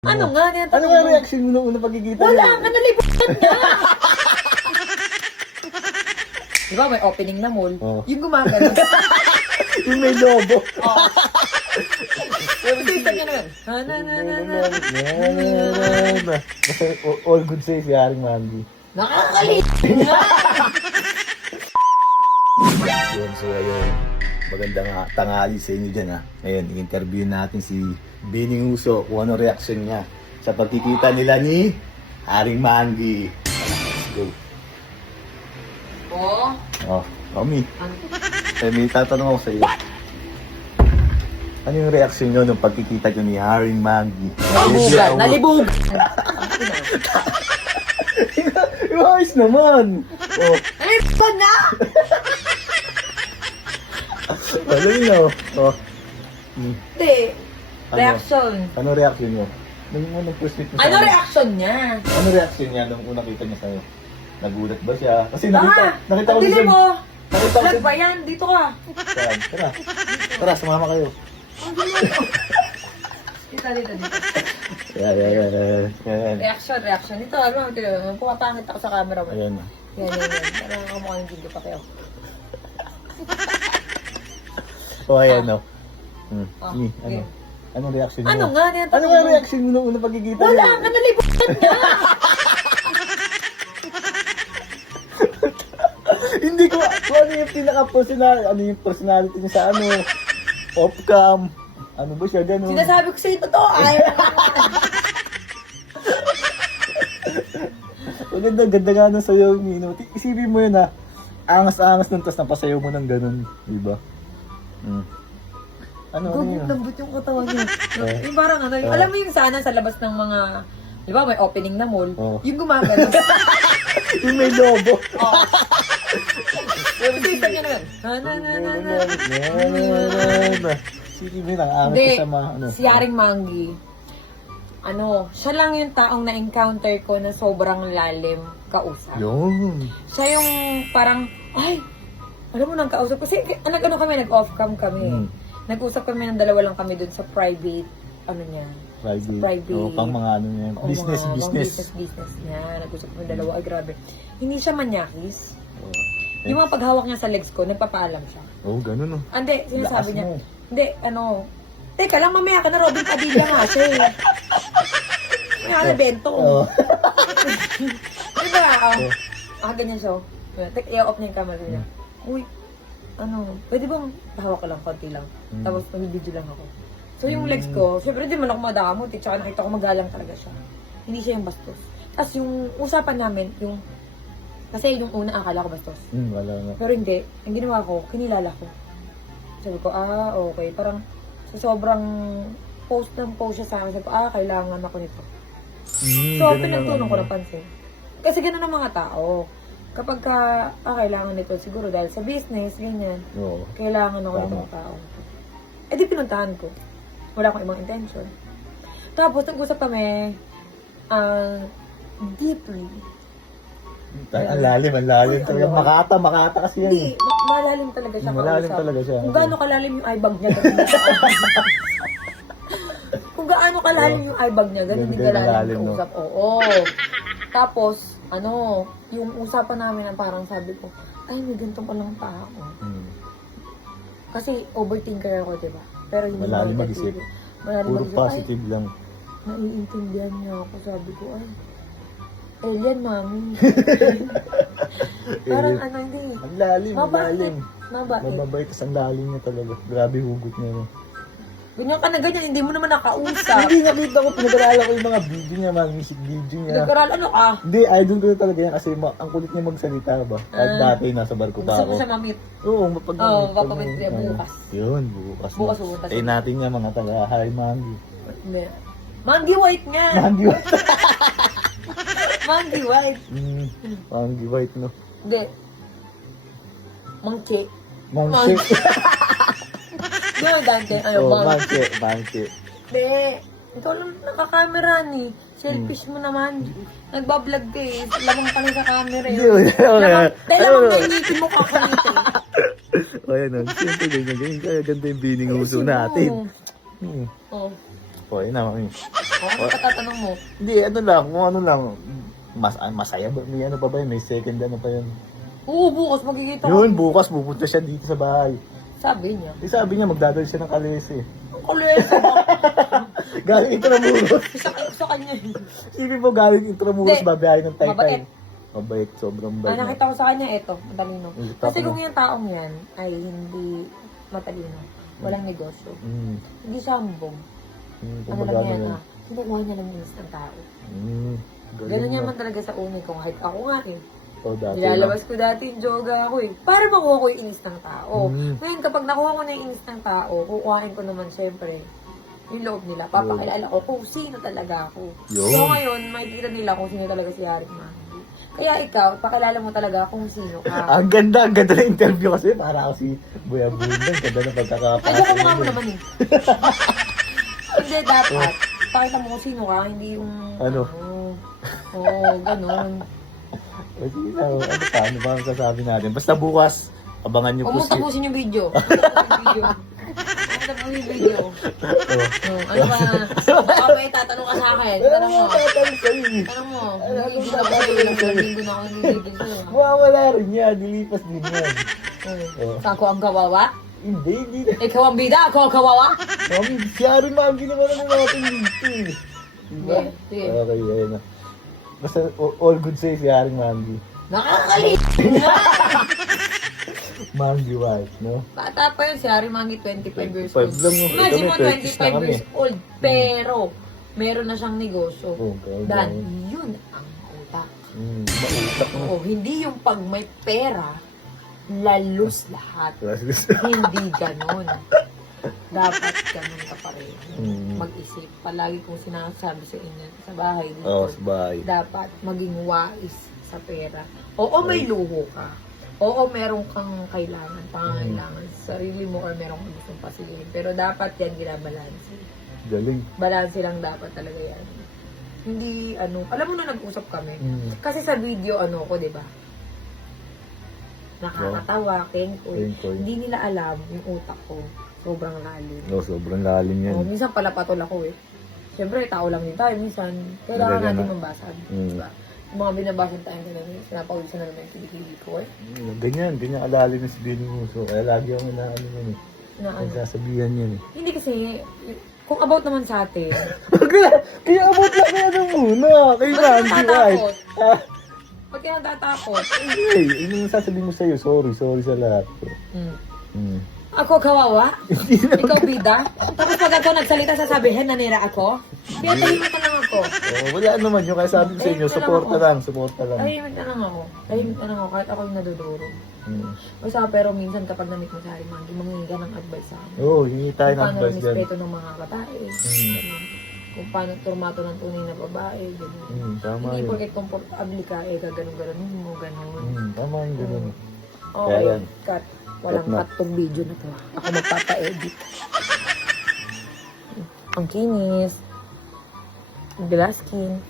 Ano nga? Ano, Ano nga reaction mo nung una pagkikita Wala ka nalibutan niya! Di ba may opening na mall? Oo. Yung gumagano. Yung may lobo. Oo. Kita niya na yun. Ha, na, na, na, na. All- good sa'yo si Haring Mandy. Nakakalit! Yun, so ayun. Magandang ah, tanghali sa inyo dyan ha. Ngayon, i-interview natin si Bining Uso kung ano reaction niya sa pagkikita nila ni Haring Mandy. Let's go. Oo. Oh, kami. Ano? Eh, may tatanong ako sa iyo. Ano yung reaction nyo nung pagkikita nyo ni Haring Mandy? Nalibugan! Nalibugan! Yung ayos naman! Oh, Nalibugan na! alam nyo. Oh. Hmm. Hindi. Ano? Reaction. Ano reaction nyo? Nung unang first meet mo sa Ano reaction niya? Ano reaction niya nung unang kita niya sa'yo? Nagulat ba siya? Kasi nakita, Ah! nakita ko Ang dilim dyan. mo! Nakita ko Vlog dyan. ba yan? Dito ka. Saan? Tara. Tara, sumama kayo. Dito, dito, dito. Yan, yan, yan, yan. Yan. Reaction, reaction. Ito, ano, ito, pumapangit ako sa camera mo. Ayan. Yan, yan, yan. Parang kamukha ng video pa kayo. O, ayan, no. Hmm. Ah, Ni, ano? Anong reaction mo? Ano nga? Ano, Ano nga reaction mo nung unang pagkikita Wala ka nalibutan niya! Hindi ko, kung ano yung pinaka-personal, ano yung personality niya sa ano, off-cam, ano ba siya, gano'n. Sinasabi ko sa'yo totoo. Ayaw mo naman. Maganda, ganda nga ng sayaw ni no. Isipin mo yun ha, angas-angas nun, tapos napasayaw mo ng gano'n, di ba? Hmm. Ano, ano Gumit yun? lambot yung katawan niya. Eh. Yung parang ano, yung- Eh. alam mo yung sana sa labas ng mga, di ba may opening na mall? Oh. Yung gumagano. Yung may lobo. Oo. Kita niya na yun. Ha, na, na, na, na. Mo yun, ang angas Hindi, sa mga, ano. si Yaring Mangi, ano, siya lang yung taong na-encounter ko na sobrang lalim kausap. Yun. Siya yung parang, ay, alam mo nang kausap. Kasi nag-ano kami, nag-off-cam kami. Hmm. Nag-usap kami ng dalawa lang kami dun sa private, ano niya. Private. Private. Oh, pang mga ano niya. o Business, mga- mga business. business, business niya. Nag-usap kami dalawa, ay grabe. Hindi siya manyakis. Oh, Yung mga paghawak niya sa legs ko, nagpapaalam siya. oh ganun oh. Hindi, sinasabi niya. mo. Hindi, ano, teka lang, mamaya ka na Robin Padilla nga siya eh. Mamaya ka na bento. Oh. Ah, ganyan siya. oh. I-off niya yung camera niya. Uy, ano, pwede bang pahawak ko lang, konti lang. Mm. Tapos mag-video lang ako. So yung legs ko, syempre di man ako madamot, eh, tsaka nakita ko magalang talaga siya. Hindi siya yung bastos. Tapos yung usapan namin, yung, kasi yung una akala ko bastos. Hmm, wala nga. Pero hindi, ang ginawa ko, kinilala ko. Sabi ko, ah, okay. Parang sa sobrang post ng post siya sa akin, sabi ko, ah, kailangan ako nito. Hmm, So, ang ko ng pansin. Kasi ganun ang mga tao. Kapag ka, ah, kailangan nito, siguro dahil sa business, ganyan, Oo. kailangan ako ng Tama. mga tao. Eh di pinuntahan ko. Wala akong ibang intention. Tapos, nag-usap kami, ah, deeply. Ang lalim, ang lalim. Uy, Talaga ano? makata, makata kasi yan. Hindi, ma- malalim talaga siya malalim kausap. talaga siya. Kung gaano kalalim yung eyebag niya, ganun. Kung gaano kalalim yung eyebag niya, ganun Ganun din din kalalim kalalim, yung no? usap. Oo. Tapos, ano, yung usapan namin na parang sabi ko, ay, may ganito palang pa ako. Hmm. Kasi overthinker ako, di ba? Pero hindi Malalim mag-isip. Malalim Puro mag-isip. positive lang. Ay, naiintindihan niya ako. Sabi ko, ay, alien, mami. parang ano, hindi. Ang lalim, ang Mabait. lalim. Mabait. Mababait, tas ang lalim niya talaga. Grabe hugot niya. No? Ganyan ka na ganyan, hindi mo naman nakausap. Hindi nakita ko, pinag-aralan ko yung mga video niya, mga music video niya. Nagkaral, ano ka? Hindi, idol ko na talaga yan kasi ma- ang kulit niya magsalita ba? Kahit Ah. dati nasa barko pa Gusto ako. mo siya mamit. Oo, mapag Oo, papamit niya bukas. Yun, bukas. Bukas na. pupunta Eh natin nga mga taga Hi Mangi. Hindi. Mangy White nga. Mangi White. Mangy White. mm, Mangi White, no? Hindi. Monkey. Mangi. Yun, Dante. Ano, Oh, monkey. Mangi. Mangi. Hindi. Ikaw lang nakakamera ni. Selfish mo naman. Nagbablog ka eh. Lamang lang sa camera eh. Hindi, wala, wala. Lamang, dahil lamang Ano? na initin mo ka kanito. O yan, oh. Siyempre, ganyan, ganyan. Kaya ganda yung bining uso natin. Hmm. Oh. O, yun na, mami. O, ano pa tatanong mo? Hindi, ano lang, kung ano lang, mas, ah, masaya ba? May ano pa ba yun? May second ano pa yun? Oo, bukas magkikita ko. Yun, bukas pupunta siya dito sa bahay. Sabi niya. Eh, sabi niya, magdadal siya ng kalese. Ang kulit. galing Intramuros. Sa, sa kanya. Isipin mo, galing Intramuros, Hindi. babiyahe ng Taytay. Mabait. Mabait, sobrang Ah, bait. na. nakita ko sa kanya, eto, matalino. Kasi kung yung taong yan ay hindi matalino, walang negosyo, Mm. hindi siya hambog. Mm, Ano kumbaga, lang yan, ah, kinukuha niya lang yung ng tao. Mm. Galing Ganun na. naman talaga sa uni ko, kahit ako nga eh. Oh, dati Nilalabas ko dati yung joga ako eh. Para makuha ko yung inis ng tao. Mm. Ngayon, kapag nakuha ko na yung inis ng tao, kukuhain ko naman syempre yung loob nila. Papakilala ko kung sino talaga ako. Yun. So ngayon, makikita nila kung sino talaga si Haring Mandy. Kaya ikaw, pakilala mo talaga kung sino ka. Ang ganda, ang ganda ng interview kasi para ako si Buya Bunda. Ang ganda ng pagkakapasa. Ay, nga mo naman eh. Hindi, dapat. Pakita mo kung sino ka, hindi yung... Ano? Oo, oh, ganun. O, sige na, ano pa, ano ba ang sasabi natin? Basta bukas, abangan Huwag po mo si... tapusin yung video. Huwag mo tapusin yung video. Huwag mo tapusin yung video. Oh. Oh, ano ba? Baka may tatanong ka sa akin. Ano Tanong mo. tatanong sa'yo eh? Tanong mo. Hindi ba na ako na ako ah. Mawawala rin yan, nilipas din yan. Oh. Ako ang kawawa? Hindi, hindi na. Ikaw ang bida, ako ang kawawa? Mami, si Aaron Ma'am, ginawa na natin dito eh. Diba? Sige. Okay, ayun na. Basta all good sa'yo si Aaron Mandy. Nakakalit! Mandy White, no? Bata pa yun, si Harry Mangi, 25 years 25 old. lang yun. Imagine mo, Kami, 30s na 25 kami. years old, pero meron na siyang negosyo. Oo, kaya Dan, yun ang utak. Mm, mautak mo. Oo, hindi yung pag may pera, lalus lahat. Hindi ganon. Dapat ganon ka pa rin. Mm. Mag-isip. Palagi kong sinasabi sa inyo sa bahay dito. oh, sabay. Dapat maging wais sa pera. Oo, may luho ka. Oo, meron kang kailangan, pangangailangan sa sarili mo or meron kang gustong pasilin. Pero dapat yan ginabalanse. Galing. Balanse lang dapat talaga yan. Hindi, ano, alam mo na nag-usap kami. Mm. Kasi sa video, ano ko, di ba? Nakakatawa, kengkoy. Kengkoy. Hindi nila alam yung utak ko. Sobrang lalim. Oh, sobrang lalim yan. Oh, minsan pala patol ako eh. Siyempre, tao lang din tayo. Minsan, kailangan Talaga natin na. mambasag. Mm. Diba? Yung mga binabasan tayo na namin, sinapawisan na naman yung kilikili ko eh. Mm, Ganyan, ganyan kalalim yung si Benny Muso. Kaya lagi akong inaano yun eh. Na ano. Nagsasabihan yun eh. Hindi kasi, kung about naman sa atin, kaya, kaya abot lang yan ang muna. Kay Randy? White. Ba't ka natatakot? Hey, yun yung sasabihin mo sa'yo. Sorry, sorry sa lahat. Hmm. Hmm. Ako kawawa? Ikaw bida? Tapos pag ako nagsalita, sasabihin nanira ako? Kaya tahimik na lang ako. Oh, wala naman yun. Kaya sabi ko sa inyo, wala suporta ako. lang, suporta lang. Tahimik na lang ako. Tahimik na lang ako kahit ako yung naduduro. Hmm. Basta pero minsan kapag namit mo sa akin, Mandy, mangingi ka ng advice sa akin. Oo, oh, hingi tayo ng paano advice dyan. respeto ng mga babae. Hmm. Ganun. Kung paano turmato ng tunay na babae. Ganun. Hmm, tama Hindi yun. porket komportable ka, eh, gaganon-ganon mo, ganon. Hmm, tama yun, ganun. Okay, Kaya yan. cut. Walang Cut cut tong video na to. Ako magpapa-edit. Ang kinis. Glass skin.